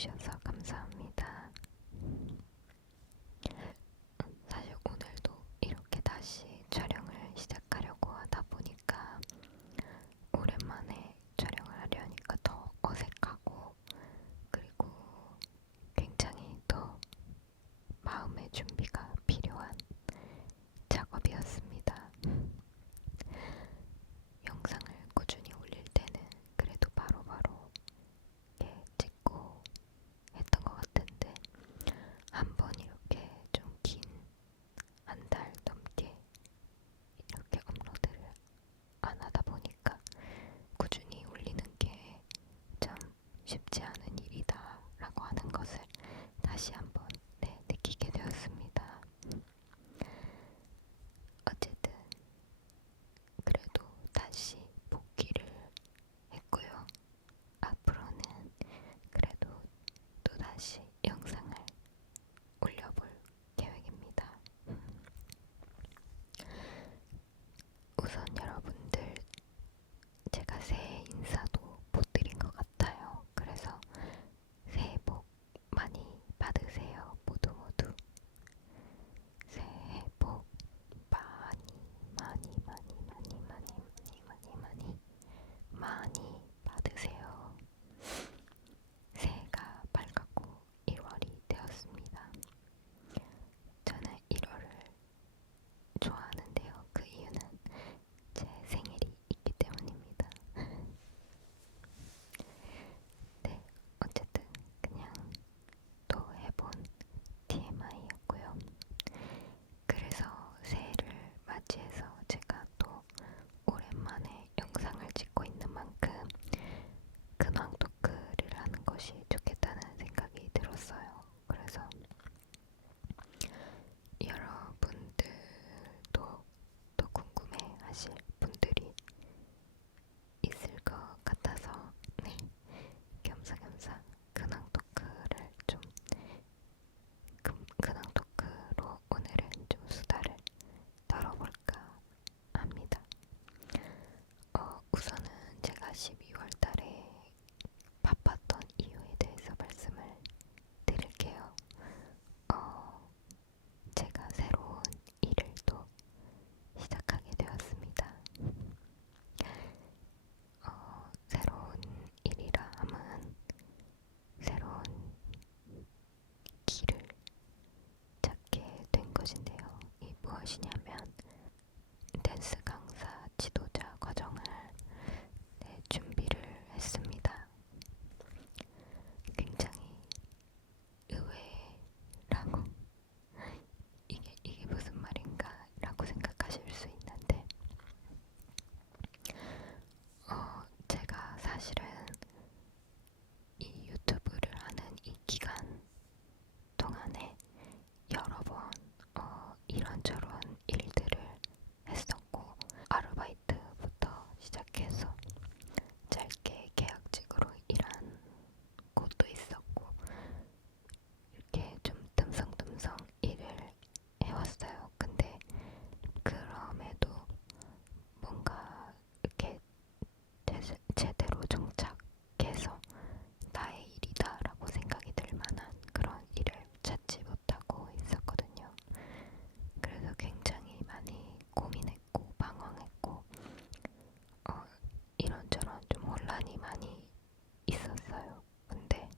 들어주셔서 감사합니다. 사실 오늘도 이렇게 다시 촬영을 시작하려고 하다 보니까 오랜만에 촬영을 하려니까 더 어색하고, 그리고 굉장히 더 마음의 준비가 필요한 작업이었습니다. 영상을 꾸준히 올릴 때는 그래도 바로바로 이렇게 찍고 했던 것 같은데, 한번 이렇게 좀 긴 한 달 넘게 이렇게 업로드를 안 하다 보니까 꾸준히 올리는 게 참 쉽지 않은 일이다 라고 하는 것을 다시 한번 느끼게 되었습니다. 어쨌든 그래도 다시 복귀를 했고요. 앞으로는 그래도 또다시 영상을 올려볼 계획입니다. 우선 여러분들, 제가 새해 인사도 못 드린 것 같아요. 그래서 새해 복 많이 받으세요. 모두 모두 새해 복 많이 많이 많이 많이 많이 많이 많이 많이 많이 받으세요. 새해가 밝았고 1월이 되었습니다. 저는 1월을 좋아하는데요. 그 이유는 제 생일이 있기 때문입니다. 네, 어쨌든 그냥 또 해본 TMI였고요. 그래서 새해를 맞이해서 제가 또 오랜만에 영상을 찍고 있는 만큼 근황 토크를 하는 것이 좋겠다는 생각이 들었어요. 그래서 여러분들도 또 궁금해 하실 분들이 있을 것 같아서 겸사겸사 근황 토크를 좀 근황 토크로 오늘은 좀 수다를 떨어볼까 합니다. 우선은 제가 12월 달에 바빴던 이유에 대해서 말씀을 드릴게요. 제가 새로운 일을 또 시작하게 되었습니다. 새로운 일이라 함은 새로운 길을 찾게 된 것인데요. 이 무엇이냐면 댄스 강사 지도자 과정을 준비를 했습니다. 굉장히 의외라고 이게 무슨 말인가 라고 생각하실 수 있는데, 제가 사실은 이 유튜브를 하는 이 기간 동안에 여러 번 이런저런 일들을 했었고, 아르바이트부터 시작해서 짧게 계약직으로 일한 곳도 있었고, 이렇게 좀 듬성듬성 일을 해왔어요. 근데 그럼에도 뭔가 이렇게 제대로 정착해서 나의 일이다라고 생각이 들 만한 그런 일을 찾지 못하고 있었거든요. 그래서 굉장히 많이 고민했고 방황했고, 이런저런 좀 혼란이 많이 있었어요. 근데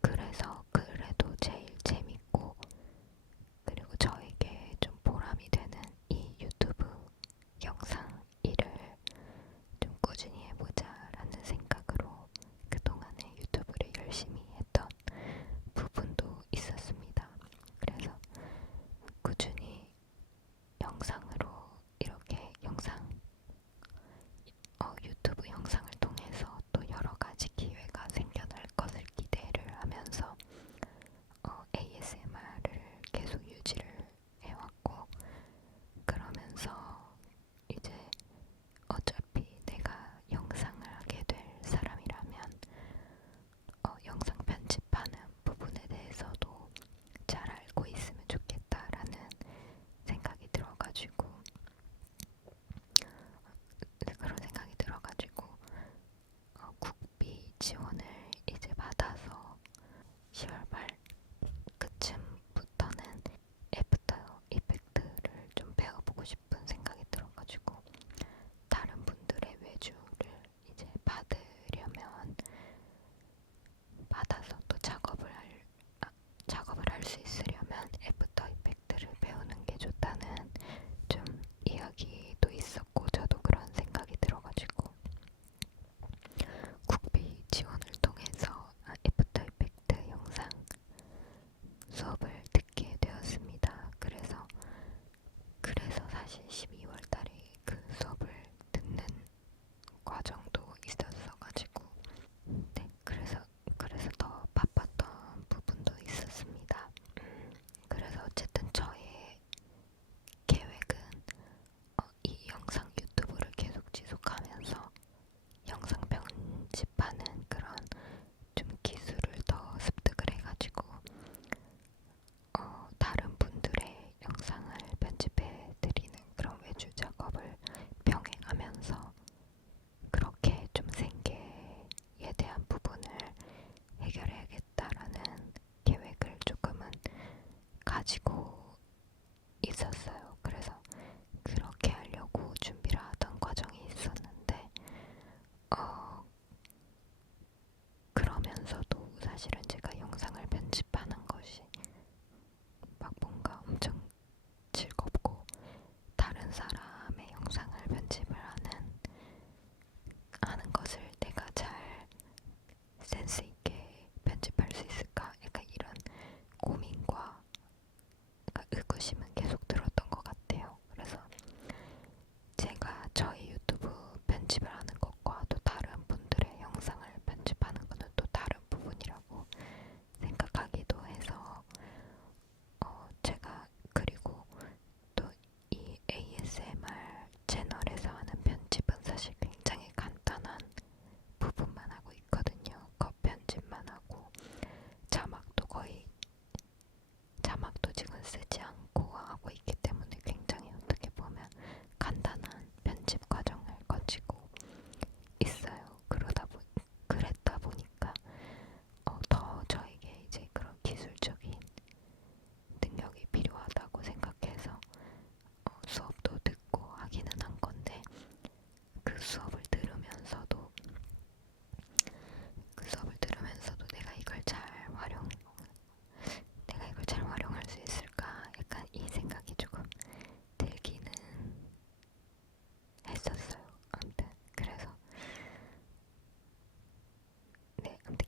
그래서 그래도 제일 재밌고, 그리고 저에게 좀 보람이 되는 이 유튜브 영상 일을 좀 꾸준히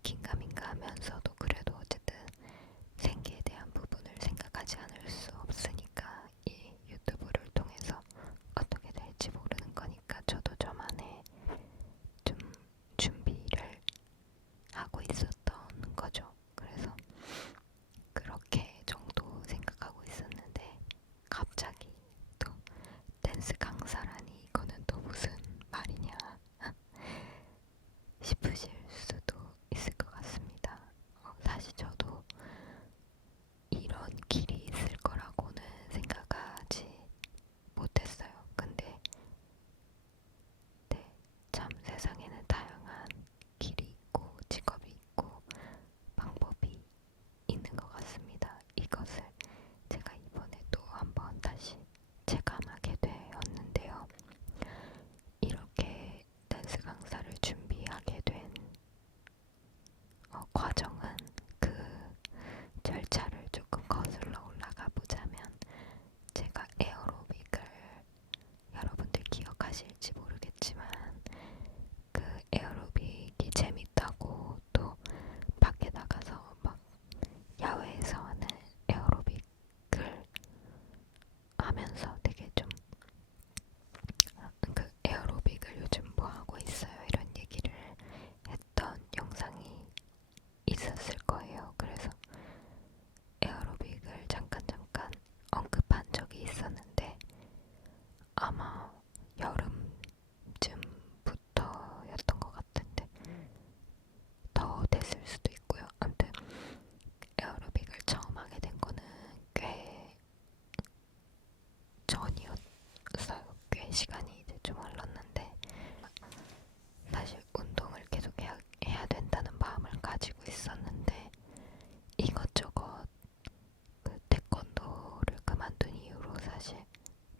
긴가민가 하면서도 그래도 어쨌든 생계에 대한 부분을 생각하지 않을 수 없으니까 이 유튜브를 통해서 어떻게 될지 모르는 거니까 저도 저만의 좀 준비를 하고 있었던 거죠. 그래서 그렇게 정도 생각하고 있었는데 갑자기 또 댄스 강사라니 이거는 또 무슨 말이냐 싶으실 수도 있을 것 같습니다. 사실 저도 이런 길이 있을 거라고는 생각하지 못했어요. 근데 네, 참 세상에는 다양한 길이 있고 직업이 있고 방법이 있는 것 같습니다. 이것을 제가 이번에 또 한번 다시 체감하게 되었는데요. 이렇게 댄스 강사를 준비하게 된 과정은 그 절차를 조금 거슬러 올라가 보자면 제가 에어로빅을 여러분들 기억하실지 모르겠지만 그 에어로빅이 재밌다고 또 밖에 나가서 막 야외에서 하는 에어로빅을 하면서 되게 좀 그 에어로빅을 요즘 뭐 하고 있어요 이런 얘기를 했던 영상이 있었을 거예요. 그래서 에어로빅을 잠깐 언급한 적이 있었는데 아마 여름쯤부터였던 것 같은데 더 됐을 수도 있고요. 아무튼 에어로빅을 처음 하게 된 거는 꽤 전이었어요. 꽤 시간이 이제 좀 흘렀는데 사실 운동을 계속 해야 된다는 마음을 가지고 있었는데 이것저것 그 태권도를 그만둔 이후로 사실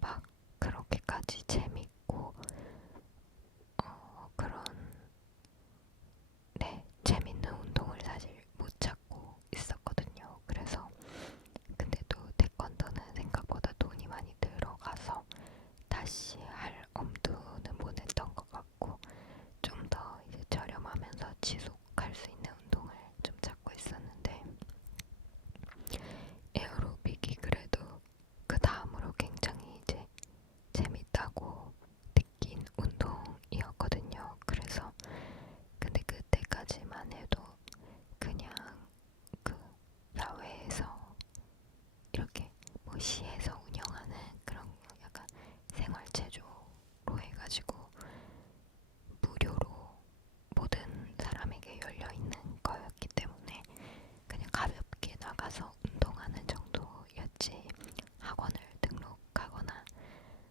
막 그렇게까지 재밌고 그런 네 재밌는 운동을 사실 못 찾고 있었거든요. 그래서 근데 또 태권도는 생각보다 돈이 많이 들어가서 다시 할 엄두는 못 냈던 것 같고 좀 더 이제 저렴하면서 지속할 수 있는 운동을 좀 찾고 있었는데 에어로빅이 그래도 그 다음으로 굉장히 이제 재밌다고 느낀 운동이었거든요. 그래서 근데 그때까지만 해도 그냥 그 야외에서 이렇게 뭐 시에서 운영하는 그런 약간 생활체조로 해가지고 무료로 모든 사람에게 열려있는 거였기 때문에 그냥 가볍게 나가서 운동하는 정도였지 학원을 등록하거나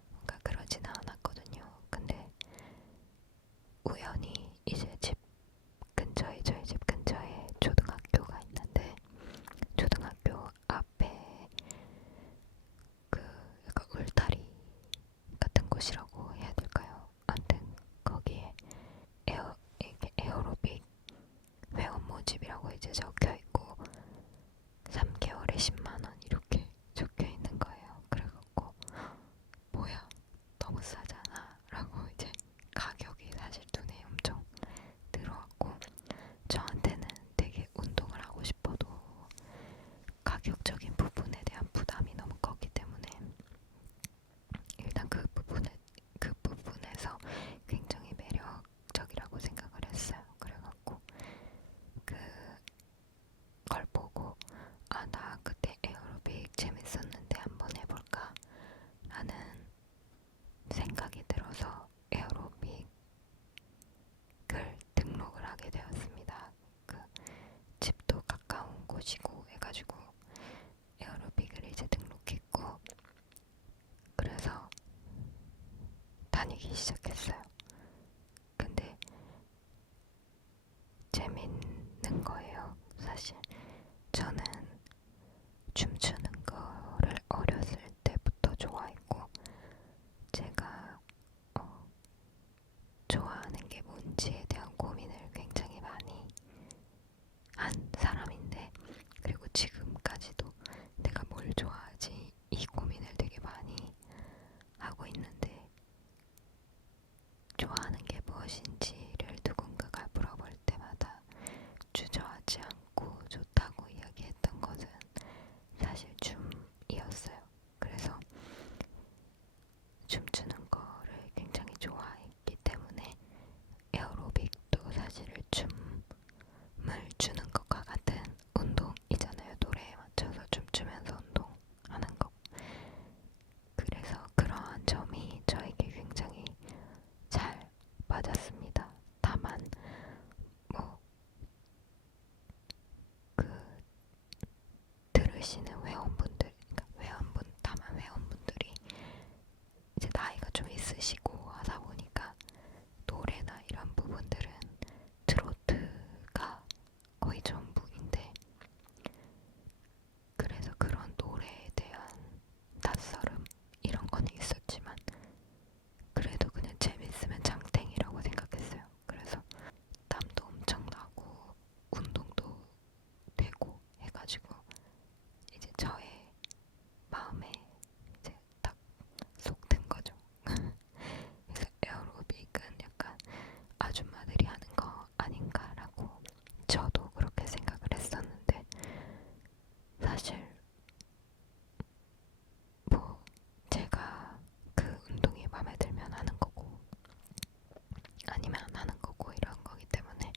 뭔가 그러지는 않았거든요. 근데 우연히 이제 저희 집 근처에 초등학교가 있는데 초등학교 앞에 그 약간 울타리 같은 곳이라고 해야 될까요? 아무튼 거기에 이렇게 에어로빅 회원 모집이라고 이제 적혀 있고 3개월에 10만 원 이렇게 적혀 있는 거예요. 그래갖고 뭐야 너무 싸잖아 라고 이제 가격이 사실 눈에 엄청 들어왔고 저한테는 되게 운동을 하고 싶어도 가격적인 부분에 대한 부담이 너무 컸기 때문에 일단 그 부분에서 굉장히 매력적이라고 생각을 했어요. 그래갖고 그걸 보고 아, 나 그때 에어로빅 재밌었는데 한번 해볼까 라는 생각이 들어서 에어로빅을 등록을 하게 되었습니다. 그 집도 가까운 곳이고 해가지고 에어로빅을 이제 등록했고 그래서 다니기 시작했어요. 근데 재밌는 거예요. 사실 저는 춤추는 거를 어렸을 때부터 좋아했고 제가 좋아하는 게 뭔지에 대한 고민을 굉장히 많이 한 사람인데 그리고 지금까지도 내가 뭘 좋아하지 이 고민을 되게 많이 하고 있는데 좋아하는 게 무엇인지를 누군가가 물어볼 때마다 춤추는 거를 굉장히 좋아했기 때문에 에어로빅도 사실 춤을 추는 것과 같은 운동이잖아요. 노래에 맞춰서 춤추면서 운동하는 거. 그래서 그러한 점이 저에게 굉장히 잘 맞았습니다. 다만 뭐 그 들으시는 회원분들, 그러니까 다만 회원분들이 이제 나이가 좀 있으시고 하다 보니까 노래나 이런 부분들은 트로트가 거의 전부인데, 그래서 그런 노래에 대한 낯설음 이런 거는 있었지만 그래도 그냥 재밌으면 장땡이라고 생각했어요. 그래서 땀도 엄청 나고 운동도 되고 해가지고 이제 저의 마음에 이제 딱 쏙 든 거죠. 그래서 에어로빅은 약간 아줌마들이 하는 거 아닌가라고 저도 그렇게 생각을 했었는데, 사실 뭐 제가 그 운동이 마음에 들면 하는 거고 아니면 안 하는 거고 이런 거기 때문에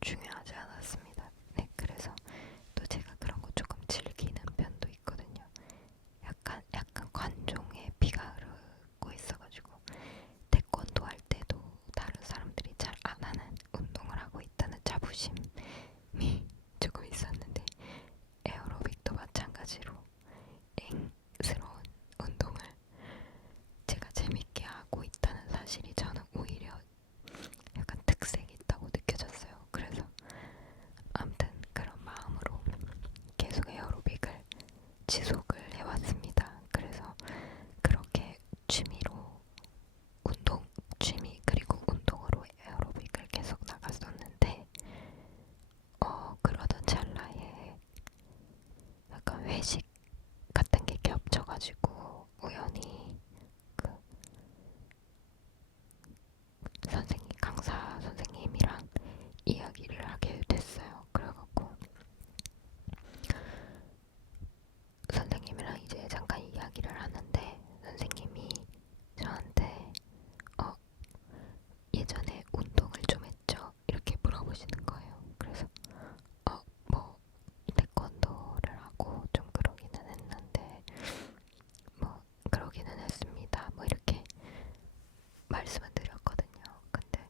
중요하지 않았습니다. 네, 그래서 또 제가 그런 거 조금 즐기는 편도 있거든요. 약간 관종의 피가 흐르고 있어가지고 태권도 할 때도 다른 사람들이 잘 안 하는 운동을 하고 있다는 자부심이 조금 있었는데, 에어로빅도 마찬가지로 앵스러운 운동을 제가 재밌게 하고 있다는 사실이 저는 오히려 약간 특색이 있다고 느껴졌어요. 그래서 아무튼 그런 마음으로 계속 에어로빅을 지속을 해왔습니다. 그래서 그렇게 취미로 취미 그리고 운동으로 에어로빅을 계속 나갔었는데, 그러던 찰나에 약간 회식 같은 게 겹쳐가지고 우연히 그 강사 선생님이랑 이야기를 하게 됐어요. 그래갖고 선생님이랑 이제 잠깐 이야기를 하는데 선생님이 저한테 예전에 운동을 좀 했죠? 이렇게 물어보시는 거예요. 그래서 뭐 태권도를 하고 좀 그러기는 했는데 뭐 그러기는 했습니다. 뭐 이렇게 말씀을 드렸거든요. 근데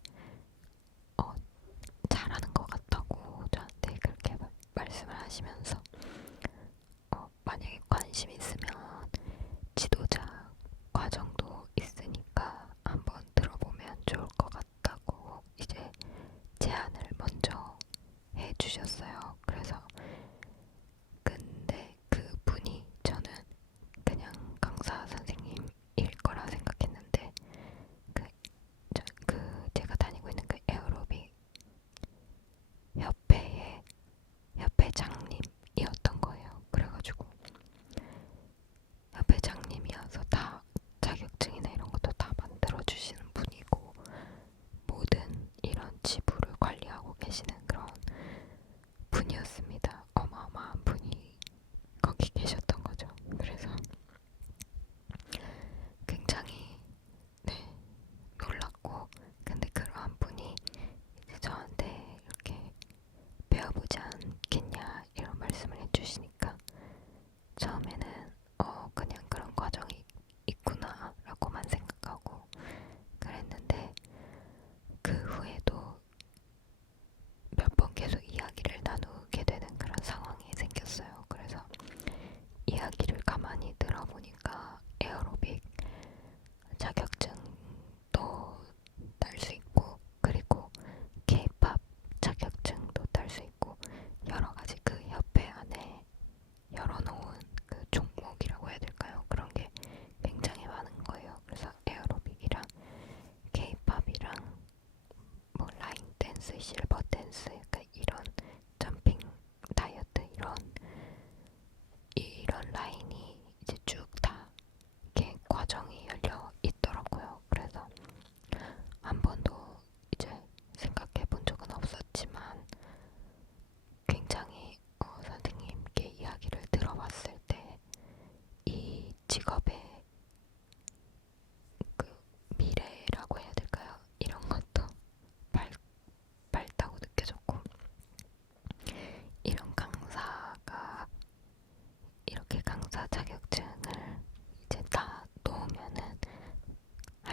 잘하는 것 같다고 저한테 그렇게 말씀을 하시면서 만약에 관심 있으면 지도자 과정도 있으니까 한번 들어보면 좋을 것 같다고 이제 제안을 먼저 해주셨어요. 그래서 근데 그 분이 저는 그냥 강사 선생님일 거라 생각했는데 제가 다니고 있는 그 에어로빅 협회의 협회장님이었어요.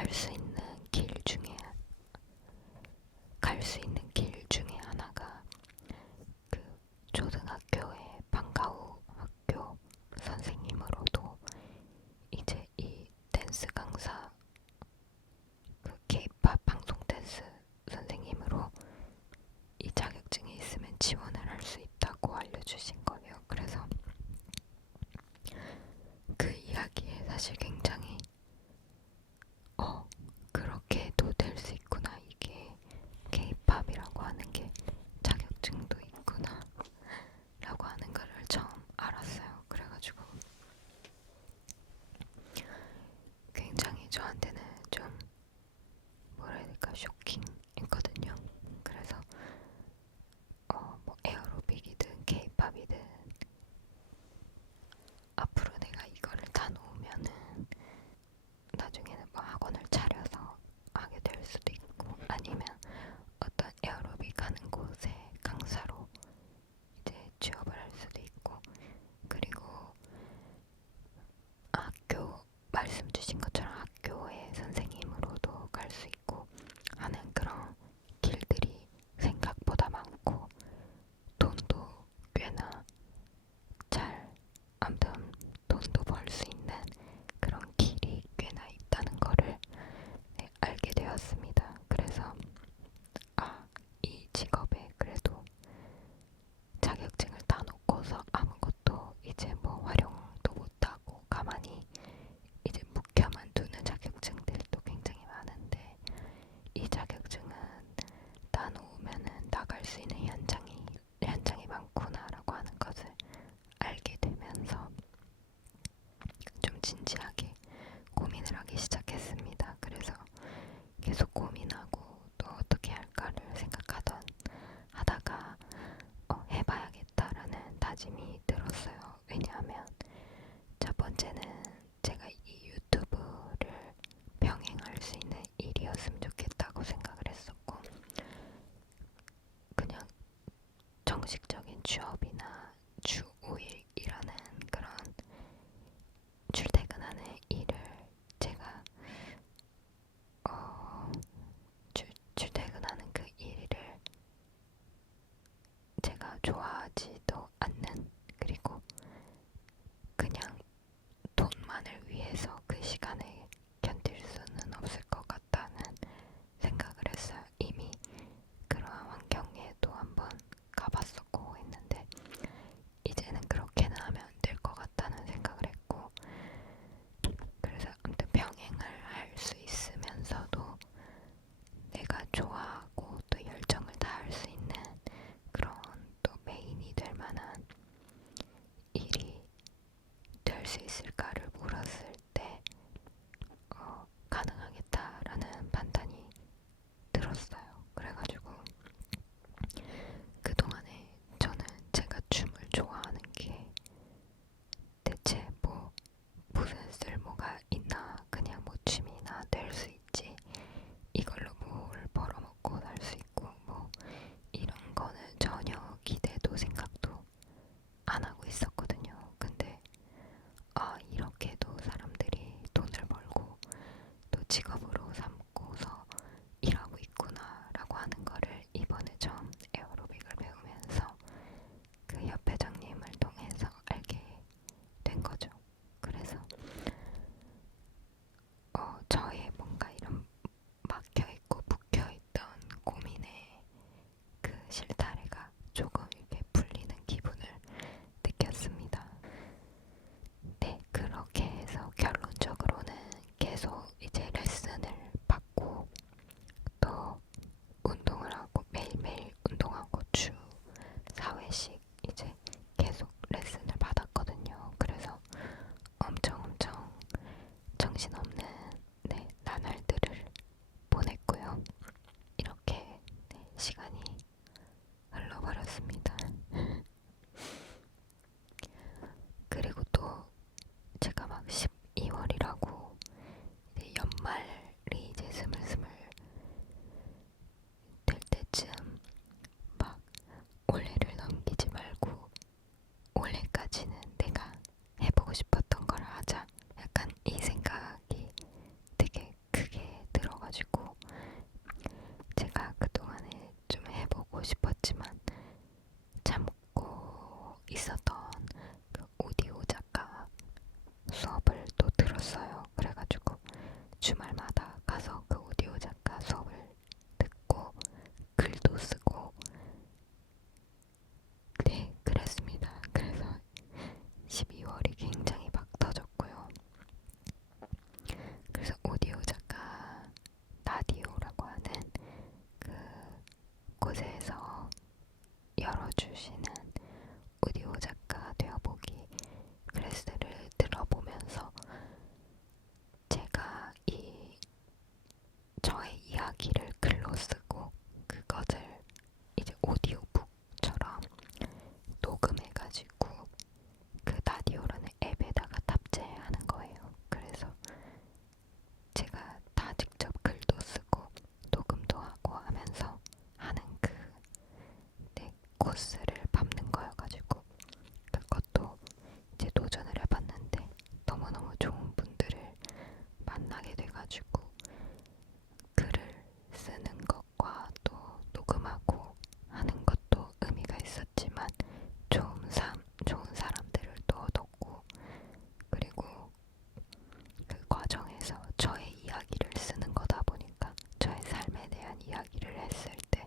갈 수 있는 길 중에 갈 수 있는 길 중에 하나가 그 초등학교의 방과후 학교 선생님으로도 이제 이 댄스 강사 그 K-pop 방송 댄스 선생님으로 이 자격증이 있으면 지원을 할 수 있다고 알려주신 거예요. 그래서 그 이야기에 사실 굉장히 그렇게도 될 수 있구나. 이게 K-팝이라고 하는 게 자격증도 있구나 라고 하는 거를 처음 알았어요. 그래가지고 굉장히 저한테는 좀 뭐라 해야 될까 쇼킹했거든요. 그래서 뭐 에어로빅이든 K-팝이든 앞으로 내가 이거를 다 놓으면은 나중에는 뭐 학원을 차려서 하게 될 수도 있고 아니면 어떤 에어로빅 하는 곳에 강사로 이제 취업을 할 수도 있고 그리고 학교 말씀 주신 것처럼 학교의 선생님으로도 갈 수 있고 하는 그런 길들이 생각보다 많고 돈도 꽤나 잘 아무튼 돈도 벌 수 있는 그런 길이 꽤나 있다는 거를 알게 되었습니다. 그래서 이 직업에 그래도 자격증을 다 놓고서 아무것도 이제 뭐 활용도 못하고 가만히 이제 묵혀만 두는 자격증들도 굉장히 많은데 이 자격증은 다 놓으면은 나갈 수 있는 현장이 많구나라고 하는 것을 알게 되면서 좀 진지하게 고민을 하기 시작했습니다. 그래서 계속 고민하고 또 어떻게 할까를 하다가 해봐야겠다라는 다짐이 들었어요. 왜냐하면 첫 번째는 제가 이 유튜브를 병행할 수 있는 일이었으면 좋겠다고 생각을 했었고 그냥 정식적인 취업이나 주 5일 일하는 그런 출퇴근하는 일을 제가 출퇴근하는 그 일을 제가 좋아하지도 않는 그리고 그냥 돈만을 위해서 그 시간을 견딜 수는 없을 것 같다는 생각을 했어요. 이미 그러한 환경에도 한번 가봤었고 했는데 이제는 그렇게는 하면 안 될 것 같다는 생각을 했고 그래서 아무튼 병행을 할 수 있으면서도 내가 좋아하고 또 열정을 다할 수 있는 그런 또 메인이 될 만한 일이 될 수 있을까를 물었을 때 가능하겠다라는 판단이 들었어요. 그래가지고 그동안에 저는 제가 춤을 좋아하는 게 대체 뭐 무슨 쓸모가 있나 그냥 뭐 취미나 될 수 있지 이걸로 뭘 벌어먹고 살 수 있고 뭐 이런 거는 전혀 기대도 생각도 안 하고 있었거든요. 근데 이렇게도 사람들이 돈을 벌고 또 직업으로 삼고서 일하고 있구나라고 하는 거를 이번에 처음 에어로빅을 배우면서 그 협회장님을 통해서 알게 된 거죠. 그래서 저의 뭔가 이런 막혀있고 묵혀있던 고민의 그 실타래가 조금 이렇게 풀리는 기분을 느꼈습니다. 네, 그렇게 해서 결론적으로는 계속 이제 레슨을 주말마다 가서 그 오디오 작가 수업을 듣고 글도 쓰고 네, 그랬습니다. 그래서 12월이 굉장히 막 터졌고요. 그래서 오디오 작가 나디오라고 하는 그 곳에서 열어주시는 오디오 작가 되어보기 클래스를 들어보면서 제가 저의 이야기를 글로 쓰고 그것을 이제 오디오북처럼 녹음해가지고 그 나디오라는 앱에다가 탑재하는 거예요. 그래서 제가 다 직접 글도 쓰고 녹음도 하고 하면서 하는 네, 코스를 밟는 거여가지고 그것도 이제 도전을 해봤는데 너무너무 좋은 분들을 만나게 돼가지고 글을 쓰는 것과 또 녹음하고 하는 것도 의미가 있었지만 좋은 사람들을 또 얻었고 그리고 그 과정에서 저의 이야기를 쓰는 거다 보니까 저의 삶에 대한 이야기를 했을 때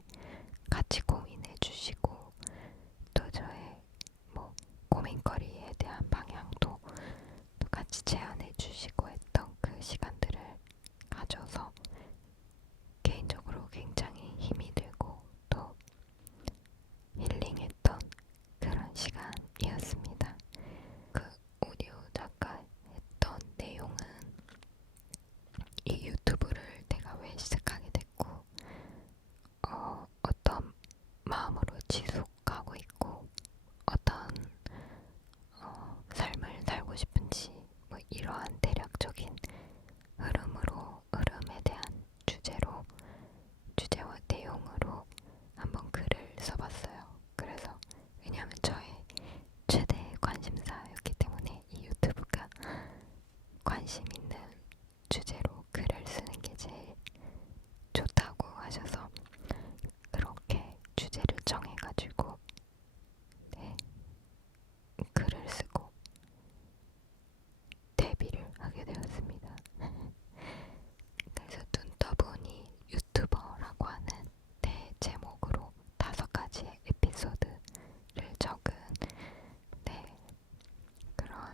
같이 고민해 주시고 또 저의 뭐 고민거리에 대한 방향도 또 같이 제안해 주시고 했던 그 시간들을 가져서 개인적으로 굉장히 힘이 되고 또 힐링했던 그런 시간이었습니다. 그 오디오 작가 했던 내용은 이 유튜브를 내가 왜 시작하게 됐고 어떤 마음으로 지속하고 있고 어떤 삶을 살고 싶은지 뭐 이러한 대략적인 흐름에 대한 주제와 내용으로 한번 글을 써봤어요. 그래서 왜냐하면 저의 최대 관심사였기 때문에 이 유튜브가 관심 있는 주제로 글을 쓰는 게 제일 좋다고 하셔서 그렇게 주제를 정해가지고 네, 글을 쓰고 데뷔를 하게 되었습니다. 그래서 눈 떠보니 유튜버라고 하는 대제목으로 5가지의 에피소드를 적은 네, 그런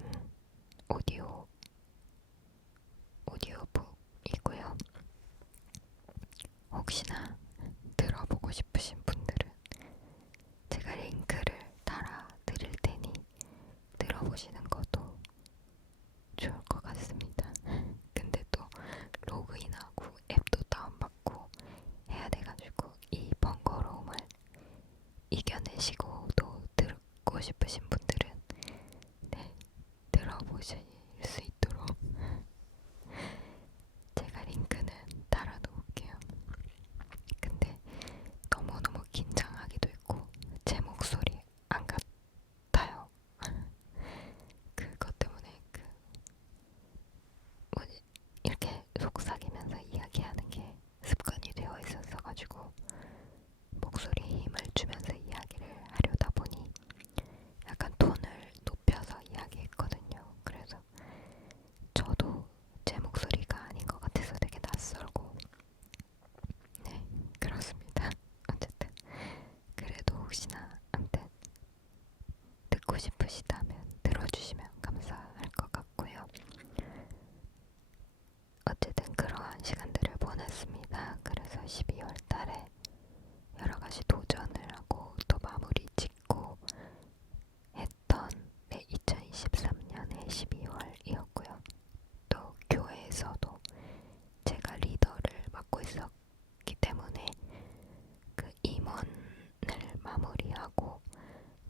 오디오북이고요. 혹시나 들어보고 싶으신 분들은 제가 링크를 달아 드릴 테니 들어보시는 것도 좋을 것 같습니다. 근데 또 로그인하고 앱도 다운받고 해야 돼가지고 이 번거로움을 이겨내시고 또 듣고 싶으신 분들은 네, 들어보실 수 있도록 제가 링크는 달아놓을게요. 근데 너무너무 긴장하기도 했고 제 목소리 안 같아요. 그것 때문에 뭐지 이렇게 속삭이면서 이야기하는 게 습관이 되어 있었어가지고 목소리에 힘을 주면서 이야기를 하려다 보니 약간 톤을 높여서 이야기했거든요. 그래서 저도 제 목소리가 아닌 것 같아서 되게 낯설고 네, 그렇습니다. 어쨌든 그래도 혹시나 아무튼 듣고 싶으시다면 들어주시면 감사할 것 같고요. 어쨌든 그러한 시간들을 보냈습니다. 그래서 12월 달에 여러 가지 도전을 하고 또 마무리 짓고 했던 2023년의 12월이었고요. 또 교회에서도 제가 리더를 맡고 있었기 때문에 그 임원을 마무리하고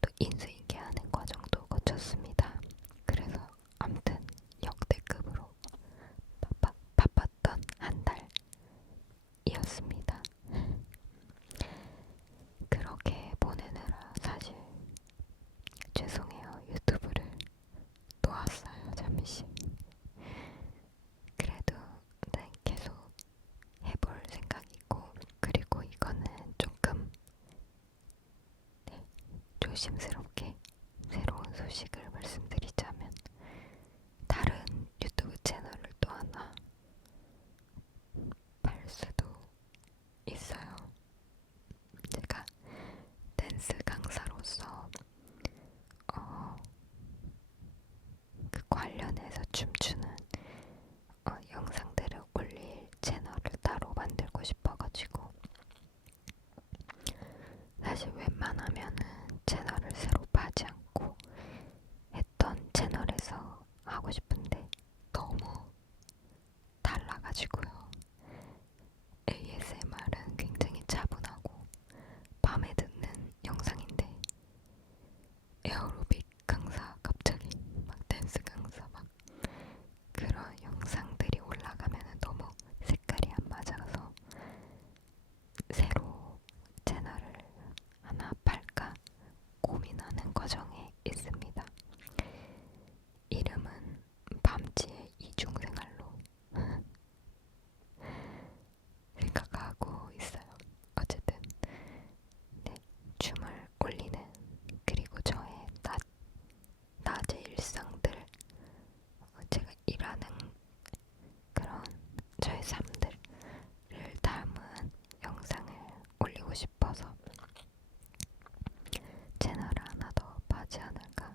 또 인수인계하는 과정도 거쳤습니다. 그래서 아무튼 역대급으로 바빴던 한 달이었습니다. 그렇게 보내느라 사실 죄송해요. 유튜브를 놓았어요. 잠시. 그래도 네, 계속 해볼 생각이고 그리고 이거는 조금 네, 조심스럽게 새로운 소식을 말씀드리자면 다른 유튜브 채널을 또 하나 있어가지고요. ASMR은 굉장히 차분하고 밤에 듣는 영상인데 에어로빅 강사 갑자기 막 댄스 강사 막 그런 영상들이 올라가면 너무 색깔이 안 맞아서 새로 채널을 하나 팔까 고민하는 과정에 있습니다. 이름은 밤지의 이중생활로 생각하고 있어요. 어쨌든 네, 춤을 올리는 그리고 저의 낮의 일상들 제가 일하는 그런 저의 삶들을 담은 영상을 올리고 싶어서 채널을 하나 더 파지 않을까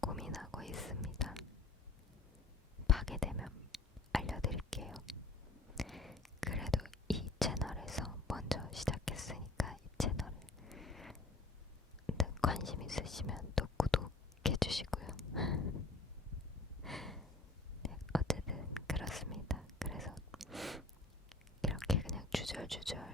고민하고 있습니다. 파게 되면 알려드릴게요. 그래도 이 채널에서 먼저 시작했으니까 이 채널을 관심 있으시면 또 구독해주시고요. 네, 어쨌든 그렇습니다. 그래서 이렇게 그냥 주절주절